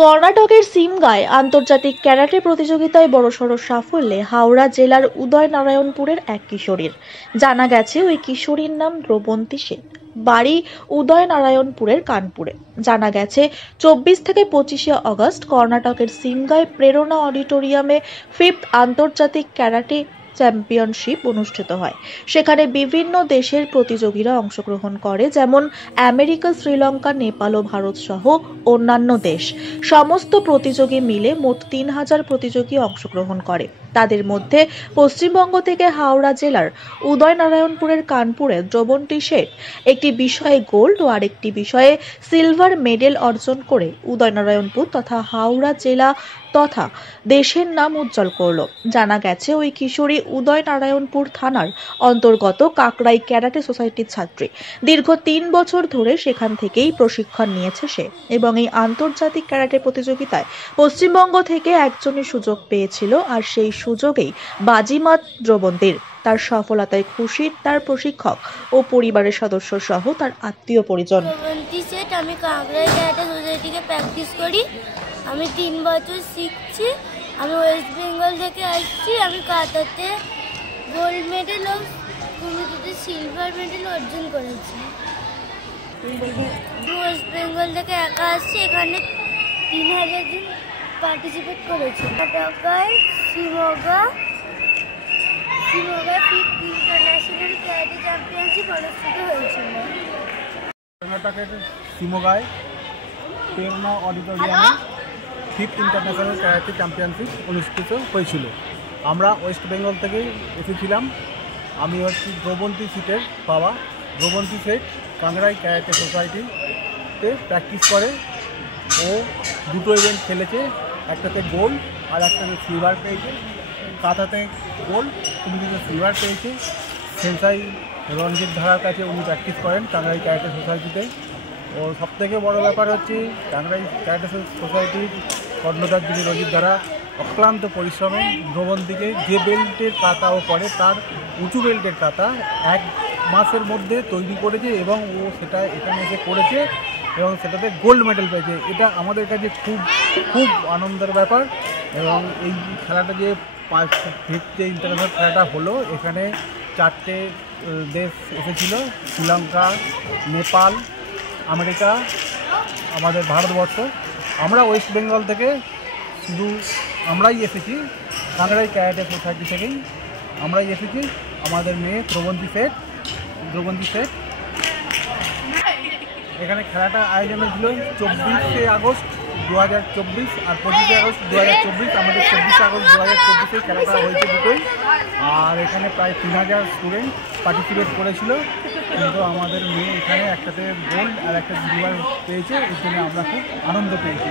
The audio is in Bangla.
কর্ণাটকের সিমগায় আন্তর্জাতিক ক্যারাটে প্রতিযোগিতায় বড়সড় সাফল্যে হাওড়া জেলার উদয়নারায়ণপুরের এক কিশোরীর। জানা গেছে ওই কিশোরীর নাম দ্রবন্তী সেন, বাড়ি উদয়নারায়ণপুরের কানপুরে। জানা গেছে 24 থেকে 25 আগস্ট কর্ণাটকের সিমগায় প্রেরণা অডিটোরিয়ামে 5th আন্তর্জাতিক ক্যারাটে চ্যাম্পিয়নশিপ অনুষ্ঠিত হয়। সেখানে বিভিন্ন দেশের প্রতিযোগীরা অংশগ্রহণ করে, যেমন আমেরিকা, শ্রীলঙ্কা, নেপাল ও ভারত সহ অন্যান্য দেশ। সমস্ত প্রতিযোগী মিলে মোট 3000 প্রতিযোগী অংশগ্রহণ করে। তাদের মধ্যে পশ্চিমবঙ্গ থেকে হাওড়া জেলার উদয়নারায়ণপুরের কানপুরে দ্রবন্তী শেঠ একটি বিষয়ে গোল্ড ও আরেকটি বিষয়ে সিলভার মেডেল অর্জন করে উদয়নারায়ণপুর তথা হাওড়া জেলা তথা দেশের নাম উজ্জ্বল করল। জানা গেছে ওই কিশোরী উদয়নারায়ণপুর থানার অন্তর্গত কাকরাই ক্যারাটে সোসাইটির ছাত্রী। দীর্ঘ 3 বছর ধরে সেখান থেকেই প্রশিক্ষণ নিয়েছে সে এবং এই আন্তর্জাতিক ক্যারাটে প্রতিযোগিতায় পশ্চিমবঙ্গ থেকে একজনই সুযোগ পেয়েছিল, আর সেই সুযোগেই বাজিমাত দ্রবন্তীর। তার সফলতায় খুশি তার প্রশিক্ষক ও পরিবারের সদস্য সহ তার আত্মীয় পরিজন। আমি কাকরাই ক্যারাটে সোসাইটিকে প্র্যাকটিস করি। আমি 3 বছর শিখছি। আমি ওয়েস্ট বেঙ্গল থেকে আসছি। আমি কাতাতে গোল্ড মেডেল ও কুমিটিতে সিলভার মেডেল অর্জন করেছি। ওয়েস্ট বেঙ্গল থেকে একা আসছি। এখানে 3000 জন পার্টিসিপেট করেছে। ঢাকায় শিমোগায় 5th ইন্টারন্যাশনাল ক্যারাটে চ্যাম্পিয়নশিপ অনুষ্ঠিত হয়েছিল। কর্ণাটকের শিমোগায় প্রেরণা অডিটোরিয়ামে 5th ইন্টারন্যাশনাল ক্যারাটে চ্যাম্পিয়নশিপ অনুষ্ঠিত হয়েছিল। আমরা ওয়েস্ট বেঙ্গল থেকে এসেছিলাম। আমি হচ্ছি দ্রবন্তী শেঠের বাবা। দ্রবন্তী শেঠ কাকরাই ক্যারাটে সোসাইটিতে প্র্যাকটিস করে। ও দুটো ইভেন্ট খেলেছে, একটাতে গোল্ড আর একটাতে সিলভার পেয়েছে। কাতাতে গোল্ড, কুমিটিতে সিলভার পেয়েছে। সেন্সাই রঞ্জিত ধারার কাছে উনি প্র্যাকটিস করেন কাকরাই ক্যারাটে সোসাইটিতে। ওর সবথেকে বড় ব্যাপার হচ্ছে কাকরাই ক্যারাটে সোসাইটির কর্ণধার যিনি রঞ্জিত ধারা অক্লান্ত পরিশ্রমে দ্রবন্তীকে যে বেল্টের কাতা ও পরে তার উঁচু বেল্টের কাতা 1 মাসের মধ্যে তৈরি করেছে এবং ও সেটা এখানে এসে করেছে এবং সেটাতে গোল্ড মেডেল পেয়েছে। এটা আমাদের কাছে খুব আনন্দের ব্যাপার। এবং এই খেলাটা যে 5th ইন্টারন্যাশনাল খেলাটা হলো, এখানে 4টে দেশ এসেছিল, শ্রীলঙ্কা, নেপাল, আমেরিকা, আমাদের ভারতবর্ষ। আমরা ওয়েস্ট বেঙ্গল থেকে শুধু আমরাই এসেছি, কাকরাই ক্যারাটে সোসাইটি থেকেই আমরাই এসেছি। আমাদের মেয়ে দ্রবন্তী শেঠ। এখানে খেলাটা আয়োজন হয়েছিল 24শে আগস্ট 2024 আর 25শে আগস্ট 2024। আমাদের 24শে আগস্ট 2024 খেলাটা হয়েছে দুটোই। আর এখানে প্রায় 3000 স্টুডেন্ট পার্টিসিপেট করেছিল, কিন্তু আমাদের মেয়ে এখানে একটাতে গোল্ড আর একটা সিলভার পেয়েছে। এই জন্য আমরা খুব আনন্দ পেয়েছি।